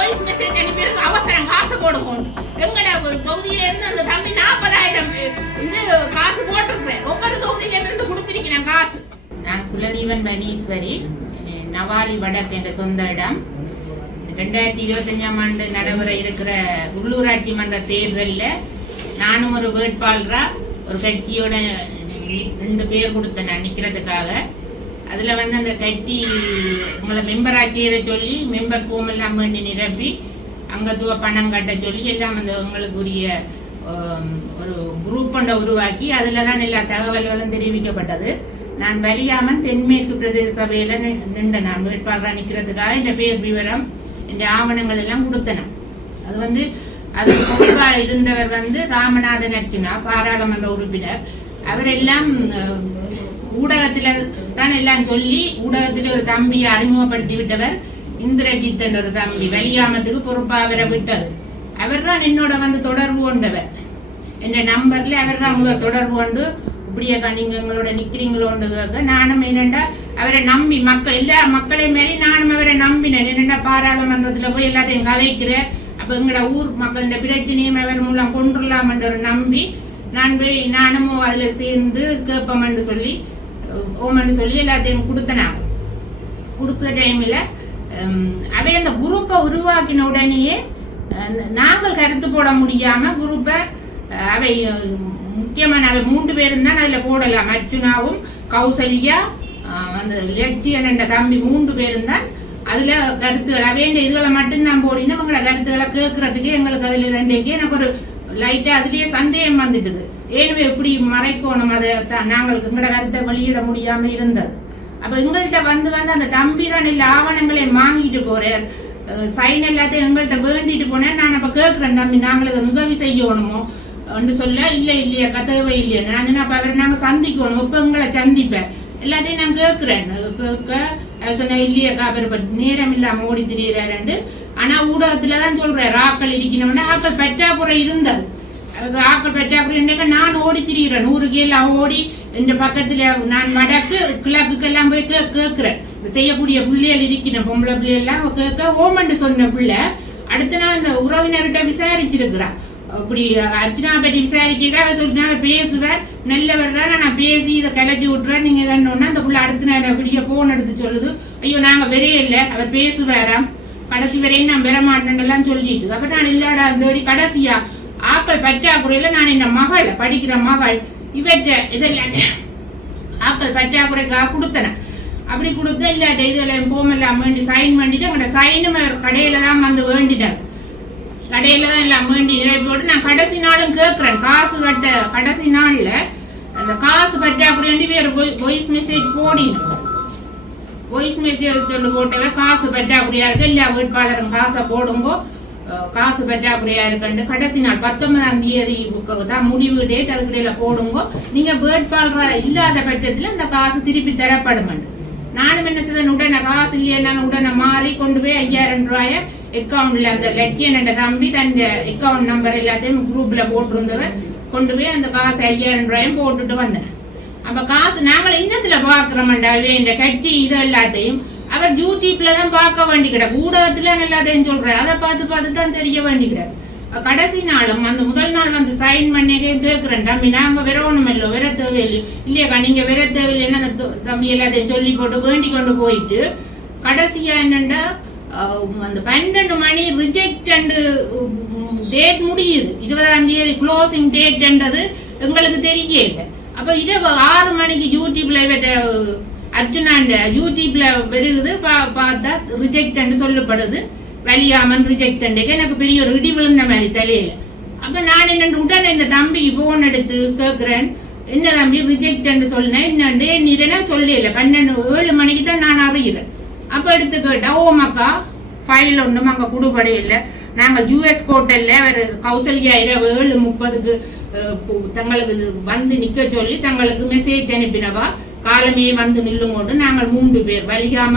Voice message அனுப்பியிருக்கு அவசரம் காசு போடுவோம் எங்கட தொகுதியில இருந்து அந்த தம்பி நாற்பதாயிரம் இது காசு போட்டிருக்கிறேன் ஒவ்வொரு தொகுதியில இருந்து கொடுத்திருக்கிறேன் காசு நான் குலதீவன் மணீஸ்வரி நவாலி வடக்கு என்ற சொந்த இடம் ரெண்டாயிரத்தி இருபத்தஞ்சாம் ஆண்டு நடைபெற இருக்கிற உள்ளூராட்சி மன்ற தேர்தலில் நானும் ஒரு வேட்பாளராக ஒரு கட்சியோட ரெண்டு பேர் கொடுத்தேன் நான் நிற்கிறதுக்காக அதில் வந்து அந்த கட்சி உங்களை மெம்பர் சொல்லி மெம்பர் ஃபார்ம் எல்லாம் வேண்டி நிரப்பி அங்கத்துவ பணம் கட்ட சொல்லி எல்லாம் அந்த உங்களுக்குரிய ஒரு குரூப் ஒன்றை உருவாக்கி அதில் தான் எல்லா தகவல்களும் தெரிவிக்கப்பட்டது. நான் வலியாமன் தென்மேற்கு பிரதேச சபையில் நி- நின்ற நான் வேட்பாளராக நிற்கிறதுக்காக என் பேர் விவரம் என் ஆவணங்கள் எல்லாம் கொடுத்தேன். அது வந்து அது பொதுவாக இருந்தவர் வந்து ராமநாதன் அர்ச்சுனா பாராளுமன்ற உறுப்பினர். அவரெல்லாம் ஊடகத்துல தான் எல்லாம் சொல்லி ஊடகத்துல ஒரு தம்பியை அறிமுகப்படுத்தி விட்டவர் இந்திரஜித் என்ற ஒரு தம்பி. வலியாமத்துக்கு பொறுப்பா அவரை விட்டது. அவர் தான் என்னோட வந்து தொடர்பு கொண்டவர். என்ற நம்பர்ல அவர் தான் முதல் தொடர்பு கொண்டு இப்படியே நீங்க எங்களோட நிக்கிறீங்களோன்னு கேட்க நானும் என்னென்னா அவரை நம்பி மக்கள் எல்லா மக்களையும் மாரி நானும் அவரை நம்பினேன். என்னென்னா பாராளுமன்றத்துல போய் எல்லாத்தையும் கதைக்கிறேன் அப்ப எங்களோட ஊர் மக்களோட பிரச்சனையும் அவர் மூலம் கொண்டுடலாம்ன்ற ஒரு நம்பி நான் போய் நானும் அதில் சேர்ந்து கேட்போம்னு சொல்லி ஓமன்னு சொல்லி எல்லாத்தையும் கொடுத்தனாங்க கொடுத்த டைமில் அவை அந்த குரூப்பை உருவாக்கின உடனேயே நாங்கள் கருத்து போட முடியாமல் குரூப்பை அவை முக்கியமான அவை மூன்று பேரும் தான் அதில் போடலாம். அர்ஜுனாவும் கௌசல்யா அந்த லட்சியன் என்ற தம்பி மூன்று பேரும் தான் அதில் கருத்துக்கள் அவையண்ட இதுகளை மட்டும்தான் போடினா அவங்களோட கருத்துக்களை கேட்கறதுக்கு எங்களுக்கு அதில் ரெண்டேக்கு எனக்கு ஒரு லைட்டாக அதுலேயே சந்தேகம் வந்துட்டுது. ஏனுமே எப்படி மறைக்கணும் அதை த- நாங்கள் எங்களோட கருத்தை வெளியிட முடியாம இருந்தது. அப்ப எங்கள்கிட்ட வந்து வந்து அந்த தம்பி தான் இல்ல ஆவணங்களை வாங்கிட்டு போகிறார் சைன் எல்லாத்தையும் எங்கள்கிட்ட வேண்டிட்டு போனேன். நான் அப்ப கேட்கிறேன் தம்பி நாங்கள் இதை உதவி செய்யணுமோ? ஒன்று சொல்ல இல்லை இல்லையா கதவை இல்லையா நான் சொன்னேன், அப்போ அவரை நாங்கள் சந்திக்கணும். இப்போ உங்களை சந்திப்பேன். எல்லாத்தையும் நான் கேட்குறேன் கேட்க சொன்னேன் இல்லையாக்கா அவர் இப்போ நேரம் இல்லாமல் ஓடி திரியிறாரு ஆனால் ஊடகத்தில் தான் சொல்கிறேன் ராக்கள் இருக்கணும்னா அப்போ பெற்றாக்குறை இருந்தது. அது ஆக்கள் பற்றாக்குறை என்னங்க நான் ஓடி திரிகிறேன் நூறு கீழ ஓடி இந்த பக்கத்துல நான் வடக்கு கிழக்குக்கெல்லாம் போய் கே- கேட்கிறேன். செய்யக்கூடிய பிள்ளைகள் இருக்கிற பொம்பளை பிள்ளையெல்லாம் கேட்க ஓமண்டு சொன்ன பிள்ளை அடுத்த நாள் இந்த உறவினர்கிட்ட விசாரிச்சிருக்கிறா அப்படி அர்ச்சனா பற்றி விசாரிக்கிறா அவர் சொல்லினா பேசுவார் நல்லவர் தான் நான் பேசி இதை கலைச்சி விட்டுறேன் நீங்க எதன்னா அந்த பிள்ளை அடுத்த நாள் அப்படியே போன் எடுத்து சொல்லுது. ஐயோ நாங்க வெறையே இல்லை அவர் பேசுவாராம். கடைசி வரையும் நான் பெற மாட்டேன்லாம் சொல்லிட்டு. அப்ப நான் இல்லாடா அந்த கடைசியா? ஆக்கள் பற்றாக்குறையில் நான் இந்த மகள் படிக்கிற மகள் இவற்றை இதெல்லாம் ஆக்கள் பற்றாக்குறைக்காக கொடுத்தன. அப்படி கொடுத்து இல்லாட்ட இதெல்லாம் போமெல்லாம் வேண்டி சைன் பண்ணிட்டு அவங்களோட சைனும் அவர் கடையில் தான் வந்து வேண்டிட்டார். கடையில் தான் எல்லாம் வேண்டி நிரப்பி போட்டு நான் கடைசி நாளும் கேட்குறேன். காசு கட்ட கடைசி நாளில் அந்த காசு பற்றாக்குறை வேற வாய்ஸ் மெசேஜ் போடினோம் வாய்ஸ் மெசேஜ் சொல்லி போட்டவ காசு பற்றாக்குறையாக இருக்கு? இல்லையா வேட்பாளரும் காசை போடும்போது காசு பற்றாக்குறையா இருக்குன்னு கடைசி நாள் பத்தொன்பதாம் தேதி புக்கு தான் முடிவு டேட் அதுக்கிடையில போடுங்கோ. நீங்க வேட்பாளர் இல்லாத பட்சத்துல இந்த காசு திருப்பி தரப்படும் நானும் என்ன உடனே காசு இல்லையா உடனே மாறி கொண்டு போய் ஐயாயிரம் ரூபாய அக்கௌண்ட்ல அந்த லட்சியன் என்ற தம்பி தன் அக்கௌண்ட் நம்பர் எல்லாத்தையும் குரூப்ல போட்டிருந்தவர் கொண்டு போய் அந்த காசு ஐயாயிரம் ரூபாயும் போட்டுட்டு வந்தேன். அப்ப காசு நாங்கள் இன்னத்துல பாக்குறோம்டா இந்த கட்சி இது எல்லாத்தையும் அவர் யூடியூப்ல தான் பார்க்க வேண்டி கிடக்கு ஊடகத்துல நல்லாதேன்னு சொல்றாரு அதை பார்த்து பார்த்து தான் தெரிய வேண்டி கிடக்கு கடைசி நாளும் அந்த முதல் நாள் வந்து சைன் பண்ணி கேட்கிறேன். தம்பி நாம விரவணும் இல்லை விர தேவையில்லை இல்லையாக்கா நீங்க விர தேவையில்லைன்னு அந்த தம்பி எல்லாத்தையும் சொல்லி போட்டு வேண்டி கொண்டு போயிட்டு கடைசியா என்னண்டா அந்த பன்னெண்டு மணி ரிஜெக்ட் அண்டு டேட் முடியுது. இருபதாம் தேதி க்ளோசிங் டேட்ன்றது எங்களுக்கு தெரியல அப்ப இரவு ஆறு மணிக்கு யூடியூப்ல அர்ஜுனாண்ட யூடியூப்ல பெருகுது பா- பார்த்தா ரிஜெக்ட் சொல்லப்படுது. வலியாமன் ரிஜெக்ட் எனக்கு பெரிய ஒரு இடி விழுந்த மாதிரி தலையில. அப்ப நான் என்ன உடனே இந்த தம்பிக்கு போன் எடுத்து கேட்கிறேன் என்ன தம்பி ரிஜெக்ட் சொன்னேன் என்னண்டு? என்ன சொல்லல. பன்னெண்டு ஏழு மணிக்கு தான் நான் அறிகிறேன். அப்ப எடுத்து கேட்டா ஓமாக்கா ஃபைல் ஒன்றும் அங்கே குடுபடை இல்லை நாங்கள் யூஎஸ் ஹோட்டலில் அவர் கௌசல்யா இரவு ஏழு முப்பதுக்கு தங்களுக்கு வந்து நிற்க சொல்லி தங்களுக்கு மெசேஜ் அனுப்பினவா? காலமே வந்து நில்லுங்கோண்டு நாங்கள் மூன்று பேர் வலிகாம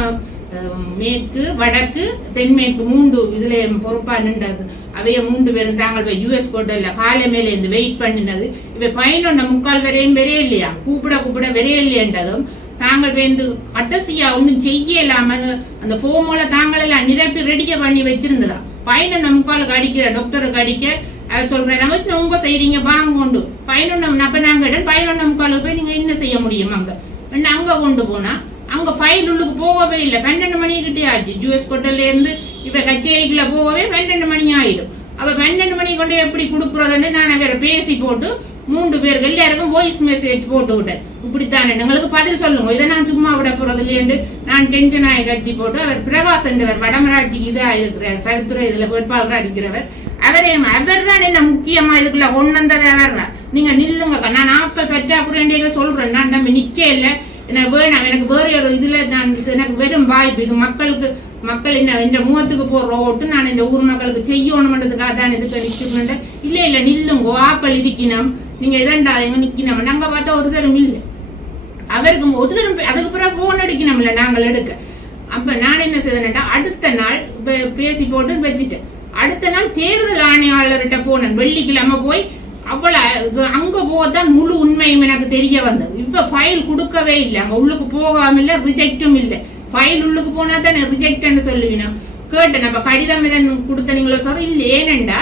மேற்கு வடக்கு தென்மேற்கு மூன்று இதுல பொறுப்பா நின்றது. அவைய மூன்று பேரும் தாங்கள் போய் யூஎஸ் கோட்டல்ல காலை மேல இருந்து வெயிட் பண்ணினது. இவ பயனொன்ன முக்கால் வரையும் வெறைய இல்லையா? கூப்பிட கூப்பிட வெறைய இல்லையன்றதும் தாங்கள் வந்து அட்டசியா ஒன்றும் செய்ய இல்லாம அந்த ஃபோமோல தாங்கள் எல்லாம் நிரப்பி ரெடியா பண்ணி வச்சிருந்ததா? பயனொன்ன முக்காலுக்கு அடிக்கிற டாக்டருக்கு அடிக்க அவர் சொல்றாரு நமக்கு உங்க செய்றீங்க வாங்க கொண்டு. பதினொன்னு அப்ப நாங்க பயனொன்ன பதினொன்னு முக்காலுக்கு போய் நீங்க என்ன செய்ய முடியும் அங்க? என்ன அங்கே கொண்டு போனால் அங்கே ஃபைல் உள்ளுக்கு போகவே இல்லை. பன்னெண்டு மணிக்கிட்டே ஆச்சு. ஜூஎஸ் கொட்டல்ல இப்போ கச்சேரிக்குள்ளே கச்சேரிக்குள்ள போகவே பன்னெண்டு மணி ஆயிடும். அப்போ பன்னெண்டு மணி கொண்டு எப்படி கொடுக்குறதுன்னு நான் வேற பேசி போட்டு மூன்று பேருக்கு எல்லாருக்கும் வாய்ஸ் மெசேஜ் போட்டு விட்டேன். இப்படித்தானே? எங்களுக்கு பதில் சொல்லுங்க. இதை நான் சும்மா விட போறது இல்லையண்டு நான் டென்ஷன் ஆகி கட்டி போட்டு அவர் பிரகாஷ் என்றவர் வடமராட்சிக்கு இதாக இருக்கிறார். கருத்துறை இதில் வேட்பாளராக இருக்கிறவர். அவரே அவர் தான் என்ன முக்கியமாக இதுக்குள்ள கொண்டு வந்தது? அவர் தான் நீங்க நில்லுங்க நான் ஆட்கள் பற்றாக்குறை சொல்றேன். நான் நம்ம நிக்க இல்லை. எனக்கு வேணாம் எனக்கு வேற ஒரு இதுல நான் எனக்கு வெறும் வாய்ப்பு. இது மக்களுக்கு மக்கள் என்ன இந்த முகத்துக்கு போடுற ஓட்டு நான் இந்த ஊர் மக்களுக்கு செய்யணும்ன்றதுக்காக தான் இதுக்கு நிற்கணும் இல்ல இல்ல நில்லுங்க. ஆக்கள் இருக்கணும். நீங்க இதண்டா எங்க நிக்கணும். நாங்க பார்த்தா ஒரு தரம் இல்லை. அவருக்கு ஒரு தரம் அதுக்கு பிறகு போன் அடிக்கணும்ல நாங்கள் எடுக்க. அப்ப நான் என்ன செய்தேன்டா அடுத்த நாள் பே- பேசி போட்டு வச்சுட்டேன். அடுத்த நாள் தேர்தல் ஆணையாளர்கிட்ட போனேன். வெள்ளிக்கிழமை போய் அவ்வளவு இது அங்க போகத்தான் முழு உண்மையும் எனக்கு தெரிய வந்தது. இப்ப ஃபைல் கொடுக்கவே இல்லை. அங்க உள்ளுக்கு போகாம இல்ல ரிஜெக்டும் இல்லை. ஃபைல் உள்ளுக்கு போனா தான் ரிஜெக்ட்னு சொல்லுவீங்க. கேட்டேன். நம்ம கடிதம் இதன் கொடுத்தனீங்களோ சார் இல்லை. ஏனண்டா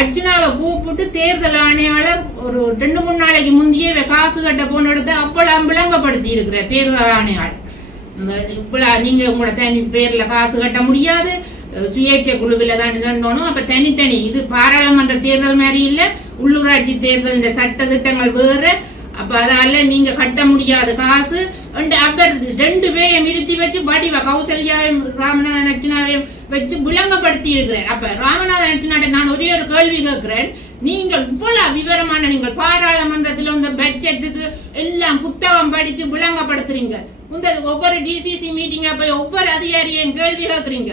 அர்ஜுனாவை கூப்பிட்டு தேர்தல் ஆணையாளர் ஒரு ரெண்டு மூணு நாளைக்கு முந்தையே காசு கட்ட போன இடத்த அப்பளம் விளங்கப்படுத்தி இருக்கிற தேர்தல் ஆணையாளர். இந்த இவ்வளவு நீங்க உங்களோட தனி பேர்ல காசு கட்ட முடியாது. சுயேட்சை குழுவில் தான் இதன்னோனும் அப்ப தனித்தனி இது பாராளுமன்ற தேர்தல் மாதிரி இல்லை. உள்ளூராட்சி தேர்தல் இந்த சட்ட திட்டங்கள் வேறு. அப்ப அதால நீங்க கட்ட முடியாத காசு. அப்ப ரெண்டு பேரையும் நிறுத்தி வச்சு வடிவ கௌசல்யாவையும் ராமநாதன் அர்ச்சனாவையும் வச்சு விளங்கப்படுத்தி இருக்கிறேன் அப்ப ராமநாதன் அர்ச்சனாட்ட நான் ஒரே ஒரு கேள்வி கேட்கிறேன். நீங்கள் இவ்வளவு விவரமான நீங்கள் பாராளுமன்றத்தில் இந்த பட்ஜெட்டுக்கு எல்லாம் புத்தகம் படிச்சு விளங்கப்படுத்துறீங்க. இந்த ஒவ்வொரு டிசிசி மீட்டிங்கா போய் ஒவ்வொரு அதிகாரியையும் கேள்வி கேட்குறீங்க.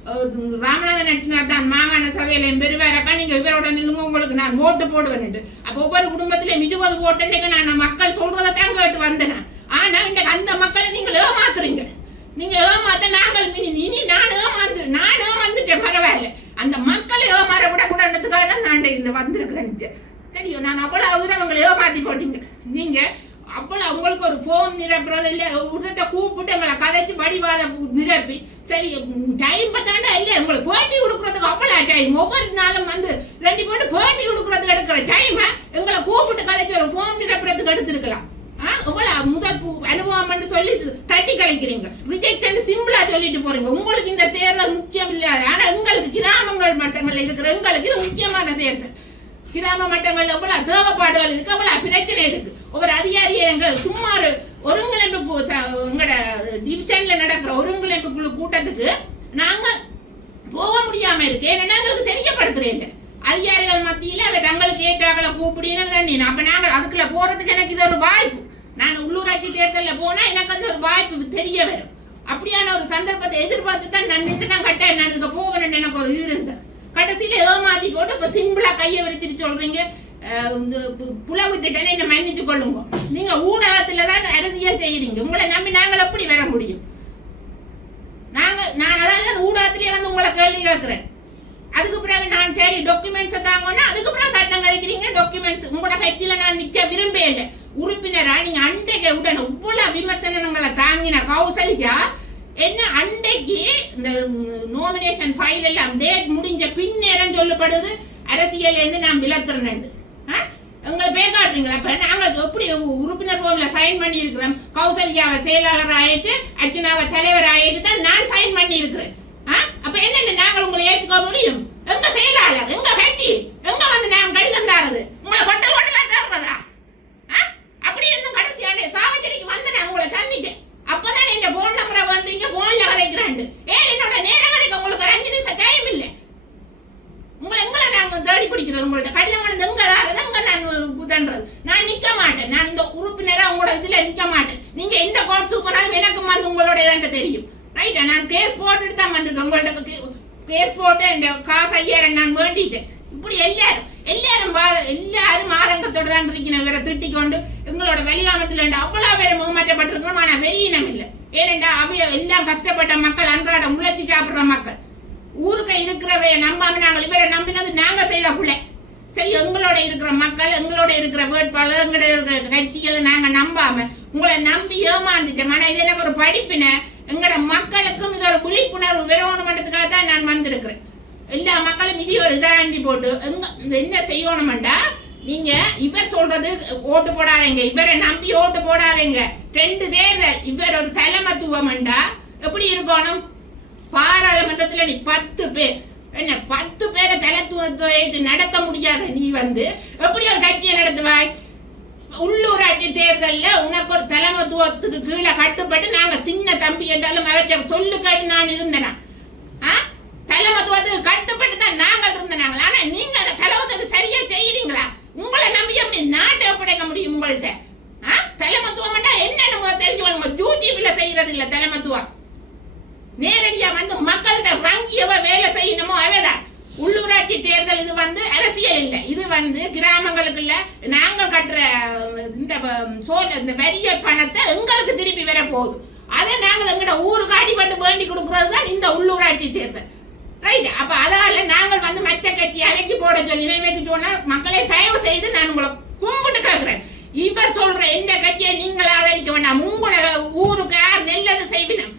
ராமநாதன் நட்டினார் தான். மாகாண சபையில பெருவாரக்கா நீங்கள் இவரோட நில்லுங்க உங்களுக்கு நான் ஓட்டு போடுவேன் அப்போ ஒவ்வொரு குடும்பத்திலையும் இருபது ஓட்டுன்னு நான் மக்கள் சொல்றதை தான் கேட்டு வந்தேன் ஆனால் இன்னைக்கு அந்த மக்களை நீங்கள் ஏமாத்துறீங்க. நீங்க ஏமாத்த நாங்கள் இனி இனி நான் ஏமாந்து நான் ஏமாந்துட்டேன் பரவாயில்ல. அந்த மக்களை ஏமாற விடக்கூடாதுக்காக தான் நான் இந்த வந்திருக்கிறேன் சரியோ நான் அவ்வளோ தூரம் உங்களை ஏமாத்தி போட்டீங்க. நீங்க அவ்வளோ உங்களுக்கு ஒரு ஃபோன் நிரப்புறது இல்லை உடனே கூப்பிட்டு எங்களை கதைச்சு வடிவாத நிரப்பி சரி டைம் பார்த்தாண்டா இல்லையா உங்களுக்கு பேட்டி கொடுக்கறதுக்கு அவ்வளவு டைம் ஒவ்வொரு நாளும் வந்து ரெண்டு போட்டு பேட்டி கொடுக்கறதுக்கு எடுக்கிற டைம் எங்களை கூப்பிட்டு கதைச்சு ஒரு ஃபோன் நிரப்புறதுக்கு எடுத்துருக்கலாம். ஆ, இவ்வளவு முதல் பு- அனுபவம்னு சொல்லி தட்டி கழிக்கிறீங்க ரிஜெக்ட் சிம்பிளா சொல்லிட்டு போறீங்க. உங்களுக்கு இந்த தேர்தல் முக்கியம் இல்லையாது ஆனா உங்களுக்கு கிராமங்கள் மட்டங்கள்ல இருக்கிற எங்களுக்கு இது முக்கியமான தேர்தல். கிராம மட்டங்கள்ல எவ்வளவு தேவைப்பாடுகள் இருக்கு அவ்வளவு பிரச்சனை இருக்கு. ஒவ்வொரு அதிகாரியை எங்க சும்மா ஒரு ஒருங்கிணைப்பு கு- டிவிஷன்ல நடக்கிற ஒருங்கிணைப்பு குழு கூட்டத்துக்கு நாங்க போக முடியாம இருக்கு. ஏன்னா எங்களுக்கு தெரியப்படுத்துறேன் அதிகாரிகள் மத்தியில அவ தங்களுக்கு ஏற்றாக்களை கூப்பிடுன்னு தான் அப்ப நாங்கள் அதுக்குள்ள போறதுக்கு எனக்கு இது ஒரு வாய்ப்பு. நான் உள்ளூராட்சி தேர்தலில் போனா எனக்கு வந்து ஒரு வாய்ப்பு தெரிய வரும். அப்படியான ஒரு சந்தர்ப்பத்தை எதிர்பார்த்து தான் நான் நின்று நான் கட்டாயம் நான் இதுக்கு போவேன் எனக்கு ஒரு இது இருந்தது கடைசியில ஏமாத்தி போட்டு இப்ப சிம்பிளா கையை விரிச்சிட்டு சொல்றீங்க. அஹ் இந்த பு- விட்டுட்டேன்னு மன்னிச்சு கொள்ளுங்க. நீங்க ஊடகத்துல தான் அரசியல் செய்யறீங்க உங்களை நம்பி நாங்கள் எப்படி வர முடியும்? நாங்க நான் அதான் ஊடகத்திலேயே வந்து உங்களை கேள்வி கேட்கிறேன். அதுக்கு பிறகு நான் சரி டாக்குமெண்ட்ஸ் தாங்கன்னா அதுக்கு பிறகு சட்டம் கழிக்கிறீங்க டாக்குமெண்ட்ஸ் உங்களோட கட்சியில நான் நிக்க விரும்பவே இல்லை. உறுப்பினரா நீங்க அண்டைக்கு உடனே இவ்வளவு விமர்சனங்களை தாங்கின கௌசல்யா என்ன அண்டைக்கு இந்த நோமினேஷன் ஃபைல் எல்லாம் டேட் முடிஞ்ச பின்னேரம் சொல்லப்படுது. அரசியல் இருந்து நான் விளத்துறேன் உங்களை பேக்காட்டுறீங்களா? இப்போ நாங்கள் எப்படி உறுப்பினர் ஃபோமில் சைன் பண்ணியிருக்கிறோம்? கௌசல்யாவை செயலாளர் ஆகிட்டு அர்ச்சனாவை தலைவர் ஆகிட்டு தான் நான் சைன் பண்ணியிருக்கிறேன். ஆ? அப்போ என்னென்ன நாங்கள் உங்களை ஏற்றுக்க முடியும்? எங்க செயலாளர் எங்க கட்சி எங்க வந்து நான் கடிதம் தாரது? உங்களை கொட்டை கொட்டலா ஆ? அப்படி இன்னும் கடைசியானே சாவச்சேரிக்கு வந்து நான் உங்களை சந்திட்டேன் அப்போதான் என் ஃபோன் நம்பரை வந்துட்டீங்க ஃபோன்ல கலைக்கிறாண்டு ஏன் என்னோட நேரம் கலைக்க உங்களுக்கு அஞ்சு நிமிஷம் டைம் இல்லை. உங்களை எங்களை நாங்கள் தேடி பிடிக்கிறது உங்கள்ட்ட கடிதம் கொண்டு எங்களால் எங்க நான் புதன்றது. நான் நிற்க மாட்டேன். நான் இந்த உறுப்பினராக உங்களோட இதில் நிற்க மாட்டேன். நீங்கள் எந்த கோட்ஸுக்கு போனாலும் எனக்கு வந்து உங்களோட இதான்ட்டு தெரியும். ரைட்டா நான் கேஸ் போட்டுட்டு தான் வந்திருக்கேன். உங்கள்ட்ட கேஸ் போட்டு என் காசு ஐயாயிரம் நான் வேண்டிட்டேன். இப்படி எல்லாரும் எல்லாரும் எல்லாரும் ஆதங்கத்தோட தான் இருக்கிறேன். இவரை திட்டிக் கொண்டு எங்களோட வெளியாமத்தில் அவ்வளோ பேர் முகமாற்றப்பட்டிருக்கணும். ஆனால் வெறியினம் இல்லை. ஏனென்றா அவைய எல்லாம் கஷ்டப்பட்ட மக்கள் அன்றாடம் உழைச்சி சாப்பிட்ற மக்கள். ஊருக்கு இருக்கிறவைய நம்பாம நாங்கள் இவரை நம்பினது நாங்க செய்த பிள்ளை. சரி எங்களோட இருக்கிற மக்கள் எங்களோட இருக்கிற வேட்பாளர் எங்களோட இருக்கிற கட்சிகளை நாங்க நம்பாம உங்களை நம்பி ஏமாந்துட்டோம். ஆனா இது எனக்கு ஒரு படிப்பின. எங்களோட மக்களுக்கும் இது ஒரு விழிப்புணர்வு மட்டத்துக்காக தான் நான் வந்திருக்கிறேன். எல்லா மக்களும் இது ஒரு இதாண்டி போட்டு எங்க என்ன செய்யணும்டா நீங்க இவர் சொல்றது ஓட்டு போடாதீங்க. இவரை நம்பி ஓட்டு போடாதீங்க. ரெண்டு தேர்தல் இவர் ஒரு தலைமத்துவம்டா எப்படி இருக்கணும்? பாராளுமன்றத்துல நீ பத்து பேர். என்ன பத்து பேரை தலைத்துவத்தை நடத்த முடியாத. நீ வந்து எப்படி ஒரு கட்சியை நடத்துவாய்? உள்ளூராட்சி தேர்தலில் உனக்கு ஒரு தலைமத்துவத்துக்கு கீழே கட்டுப்பட்டு நாங்கள் சின்ன தம்பி என்றாலும் அவற்றை சொல்லு கேட்டு நான் இருந்தேனா ஆ? தலைமத்துவத்துக்கு கட்டுப்பட்டு தான் நாங்கள் இருந்தனாங்களா ஆனா நீங்க அந்த தலைமத்துவத்துக்கு சரியா செய்யறீங்களா உங்களை நம்பி எப்படி நாட்டை ஒப்படைக்க முடியும் உங்கள்ட்ட ஆ? தலைமத்துவம் என்னன்னு முதல்ல தெரிஞ்சுக்கணும் யூடியூப்ல செய்யறது இல்ல தலைமத்துவம் நேரடியா வந்து மக்கள்கிட்ட ரங்கியவ வேலை செய்யணுமோ அவதான் உள்ளூராட்சி தேர்தல் இது வந்து அரசியல் இல்லை இது வந்து கிராமங்களுக்குள்ள நாங்கள் கட்டுற அஹ், இந்த அஹ், சோல் இந்த வரிய பணத்தை எங்களுக்கு திருப்பி வர போகுது அதை நாங்கள் எங்கட ஊருக்கு அடிபட்டு வேண்டி கொடுக்கறது தான் இந்த உள்ளூராட்சி தேர்தல் ரைட் அப்ப அதால நாங்கள் வந்து மற்ற கட்சி அவைக்கு போட சொல்லி இவைக்கு சொன்னா மக்களை தயவு செய்து நான் உங்களை கும்பிட்டு கேட்கிறேன் இவர் சொல்ற எந்த கட்சியை நீங்கள் ஆதரிக்க வேண்டாம். உங்களை ஊருக்கு யார் நல்லது செய்வினம்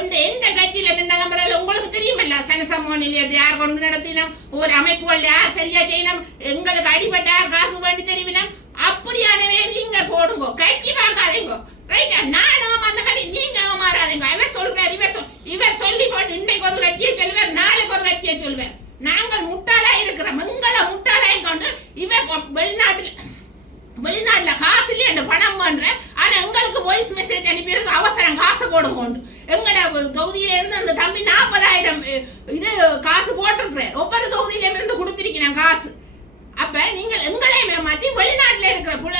இந்த எந்த கட்சியில நின்றாலும் உங்களுக்கு தெரியுமல்ல சனசமூக நிலையத்தை யார் கொண்டு நடத்தினோம்? ஒரு அமைப்புகள் யார் சரியா செய்யணும்? எங்களுக்கு அடிபட்ட யார் காசு வேண்டி தெரிவினம்? அப்படியானவே நீங்க போடுங்க. கட்சி பார்க்காதீங்க. ரைட்டா நானும் அந்த கடி நீங்க மாறாதீங்க. இவர் சொல்றாரு இவர் இவர் சொல்லி போட்டு இன்னைக்கு ஒரு கட்சியை சொல்லுவார் நாளைக்கு ஒரு கட்சியை சொல்லுவார் நாங்கள் இவன் வெளிநாட்டில் வெளிநாட்டில் வெளிநாட்டுல காசு இல்லையே அந்த பணம் பண்ற ஆனா எங்களுக்கு வாய்ஸ் மெசேஜ் அனுப்பியிருக்கு அவசரம் காசு போடுங்க எங்கட தொகுதியில இருந்து அந்த தம்பி நாற்பதாயிரம் இது காசு போட்டிருக்கிறேன். ஒவ்வொரு தொகுதியில இருந்து கொடுத்திருக்கிறேன் காசு. அப்ப நீங்கள் எங்களையும் ஏமாத்தி வெளிநாட்டுல இருக்கிற புல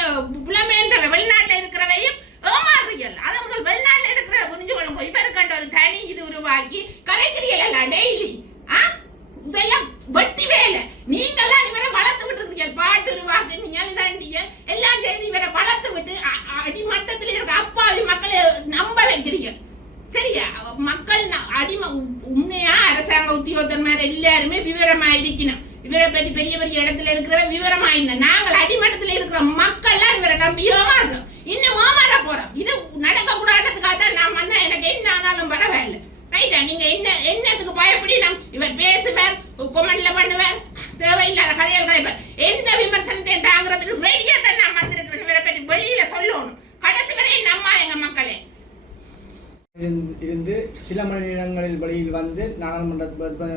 புலமேந்த வெளிநாட்டுல இருக்கிறவையும் ஏமாறுறீர்கள் அதை முதல் வெளிநாட்டுல இருக்கிற புரிஞ்சு கொள்ளுங்க. இப்ப இருக்கின்ற ஒரு தனி இது உருவாக்கி கலைக்கிறீர்கள் டெய்லி ஆ? இதெல்லாம் வெட்டி வேலை. நீங்கள்லாம் இவரை வளர்த்து விட்டுருக்கீங்க பாட்டு உருவாக்கு நீங்கள் இதாண்டிய எல்லாம் செய்து இவரை வளர்த்து விட்டு அ- அ- அடிமட்டத்தில் இருக்க அப்பாவி மக்களை நம்ப வைக்கிறீங்க சரியா மக்கள் ந- அடிம உ- உண்மையா அரசாங்க உத்தியோகத்தன்மார் எல்லாருமே விவரமா இருக்கணும் இவரை பற்றி பெரிய பெரிய இடத்துல இருக்கிற விவரமா என்ன? நாங்கள் அடிமட்டத்தில் இருக்கிற மக்கள்லாம் இவரை நம்பி ஏமாறுறோம் இன்னும் ஏமாற போறோம். இது நடக்க கூடாதுக்காக தான் நான் வந்தா எனக்கு என்ன ஆனாலும் பரவாயில்ல. ரைட்டா நீங்க என்ன என்னத்துக்கு பயப்படி நம் இவர் பேசுவார் கொமெண்ட்ல பண்ணுவார். தேவையில்லாத கதைகள் கதைப்பார். எந்த விமர்சனத்தையும் தாங்குறதுக்கு ரெடியா தான் நான் வந்திருக்கிறேன். இவரை பற்றி வெளியில சொல்லணும். கடைசி வரை நம்மா எங்க மக்களே. இருந்து- இருந்து சில மணி நேரங்களில் வழியில் வந்து நாடாளுமன்ற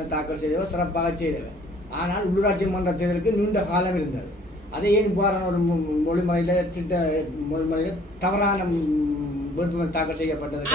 தாக்கல் செய்தவர் சிறப்பாக செய்தவர். ஆனால் உள்ளூராட்சி மன்ற தேர்தலுக்கு நீண்ட காலம் இருந்தது. அதை ஏன் இவ்வாறான ஒரு மொழிமுறையில் திட்ட மொழிமுறையில் தவறான வேட்புமனு தாக்கல் செய்யப்பட்டது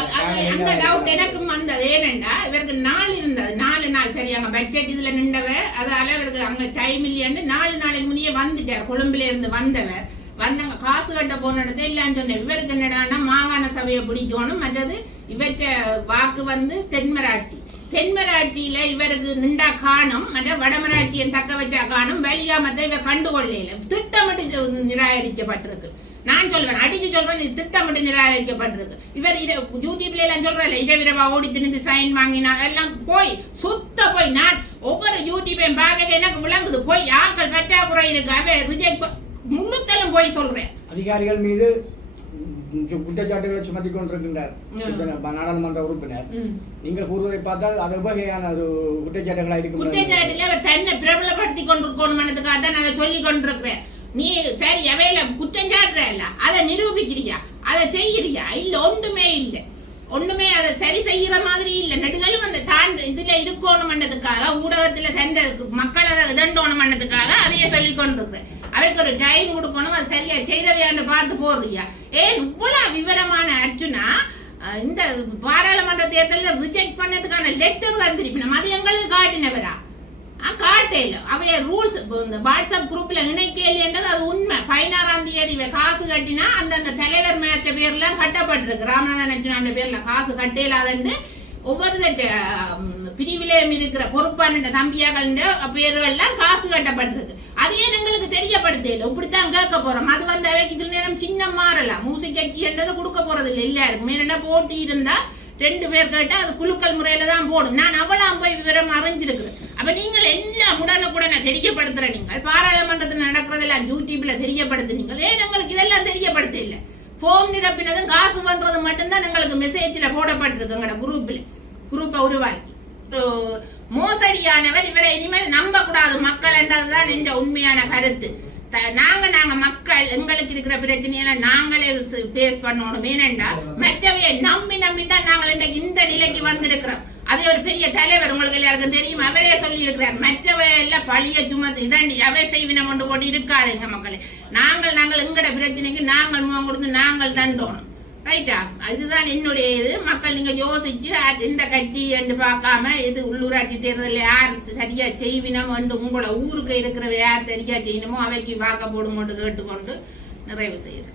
எனக்கும் வந்தது. ஏனென்றா இவருக்கு நாள் இருந்தது. நாலு நாள் சரி அங்க பட்ஜெட் இதுல நின்றவ அதால இவருக்கு அங்க டைம் இல்லையாண்டு நாலு நாளைக்கு முன்னே வந்துட்டார். கொழும்புல இருந்து வந்தவர். வந்தாங்க. காசு கட்ட போன இடத்துல இல்லைன்னு சொன்னேன். இவருக்கு என்னடானா மாகாண சபையை பிடிக்கணும் மற்றது இவற்ற வாக்கு வந்து தென்மராட்சி. தென்மராட்சியில இவருக்கு நின்றா காணும். மற்ற வடமராட்சியை தக்க வச்சா காணும். வெளியாமத்தை இவ கண்டுகொள்ளையில திட்டமிட்டு இது நிராகரிக்கப்பட்டிருக்கு. நான் சொல்வேன் அடிச்சு சொல்றேன் இது திட்டமிட்டு நிராகரிக்கப்பட்டிருக்கு. இவர் இத யூடியூப்ல எல்லாம் சொல்றல இரவிரவா ஓடி திணிந்து சைன் வாங்கினா எல்லாம் போய் சுத்த போய். நான் ஒவ்வொரு யூடியூப்பையும் பார்க்க எனக்கு விளங்குது. போய் ஆக்கள் பற்றாக்குறை இருக்கு. அவ ரிஜெக்ட் முன்னுத்தலும் போய் சொல்றேன். அதிகாரிகள் மீது குற்றச்சாட்டுகளை சுமத்தி கொண்டிருக்கின்றார். நாடாளுமன்ற உறுப்பினர். நீங்கள் கூறுவதை பார்த்தால் அது உபகையான ஒரு குற்றச்சாட்டுகளாக இருக்கும். குற்றச்சாட்டுல அவர் தன்னை பிரபலப்படுத்தி கொண்டிருக்கணும்ன்றதுக்காக தான் நான் அதை சொல்லி கொண்டிருக்கிறேன். நீ சரி அவையில குற்றம் சாட்டுற இல்ல அதை நிரூபிக்கிறியா? அதை செய்யறியா? இல்ல ஒன்றுமே இல்ல. ஒண்ணுமே அதை சரி செய்யற மாதிரி இல்ல. நெடுகளும் அந்த தான் இதுல இருக்கணும்ன்றதுக்காக ஊடகத்துல தந்த இதண்டோணும் பண்ணதுக்காக அதையே சொல்லி கொண்டிருக்கிறேன். அவைக்கு ஒரு டைம் கொடுக்கணும் அது சரியா செய்தவையான்னு பார்த்து போடுறியா? ஏன் இவ்வளவு விவரமான அர்ஜுனா இந்த பாராளுமன்ற தேர்தலில் ரிஜெக்ட் பண்ணதுக்கான லெட்டர் வந்துருப்பேன் அது எங்களுக்கு காட்டினவரா? ஆ, காட்டையில அவைய ரூல்ஸ் இந்த வாட்ஸ்அப் குரூப்ல இணைக்கலைன்றது அது உண்மை. பதினாறாம் தேதி காசு கட்டினா அந்தந்த தலைவர் மேற்ற பேர்லாம் கட்டப்பட்டிருக்கு. ராமநாதன் அந்த பேர்ல காசு கட்டையிலாதன்னு ஒவ்வொரு பிரிவிலையும் இருக்கிற பொறுப்பான தம்பியாக்கள் பேர்கள்லாம் காசு கட்டப்பட்டிருக்கு. அதையே எங்களுக்கு தெரியப்படுத்தல? இப்படித்தான் கேட்க போறோம். அது வந்து அவைக்கு சில நேரம் சின்ன மாறலாம். மூசி கட்சி என்றது கொடுக்க போறது இல்லை எல்லாருக்கும் என்ன போட்டி இருந்தா ரெண்டு பேர் கேட்டால் அது குலுக்கல் முறையில் தான் போடும். நான் அவளாம் போய் விவரம் அறிஞ்சிருக்கிறேன். அப்போ நீங்கள் எல்லாம் உடனுக்குடனே தெரியப்படுத்துகிற நீங்கள் பாராளுமன்றத்தில் நடக்கிறதெல்லாம் யூடியூப்பில் தெரியப்படுத்துனீங்க ஏன் எங்களுக்கு இதெல்லாம் தெரியப்படுத்த இல்லை ஃபோம் நிரப்பினதும் காசு பண்ணுறது மட்டும்தான் எங்களுக்கு மெசேஜில் போடப்பட்டிருக்கு எங்களோட குரூப்பில் குரூப்பை உருவாக்கி. மோசடியானவர் இவரை இனிமேல் நம்பக்கூடாது மக்கள் என்றதுதான் என்ற உண்மையான கருத்து. நாங்க நாங்க மக்கள் எங்களுக்கு இருக்கிற பிரச்சனையில நாங்களே பேஸ் பண்ணணும் ஏனென்றா மற்றவையை நம்பி நம்பிதான் நாங்கள் இந்த நிலைக்கு வந்திருக்கிறோம். அது ஒரு பெரிய தலைவர் உங்களுக்கு எல்லாருக்கும் தெரியும். அவரே சொல்லி இருக்கிறார் மற்றவை எல்லாம் பழிய சுமத்து இதாண்டி அவை செய்வினம் கொண்டு போட்டு இருக்காதுங்க மக்களே. நாங்கள் நாங்கள் எங்கட பிரச்சனைக்கு நாங்கள் முகம் கொடுத்து நாங்கள் தண்டோணும் ரைட்டா இதுதான் என்னுடைய இது மக்கள் நீங்க யோசிச்சு அது இந்த கட்சி என்று பார்க்காம இது உள்ளூராட்சி தேர்தலில் யார் சரியா செய்வினம் என்று உங்களை ஊருக்கு இருக்கிற யார் சரியா செய்யணுமோ அவைக்கு வாக்க போடுங்கொண்டு கேட்டுக்கொண்டு நிறைவு செய்யுது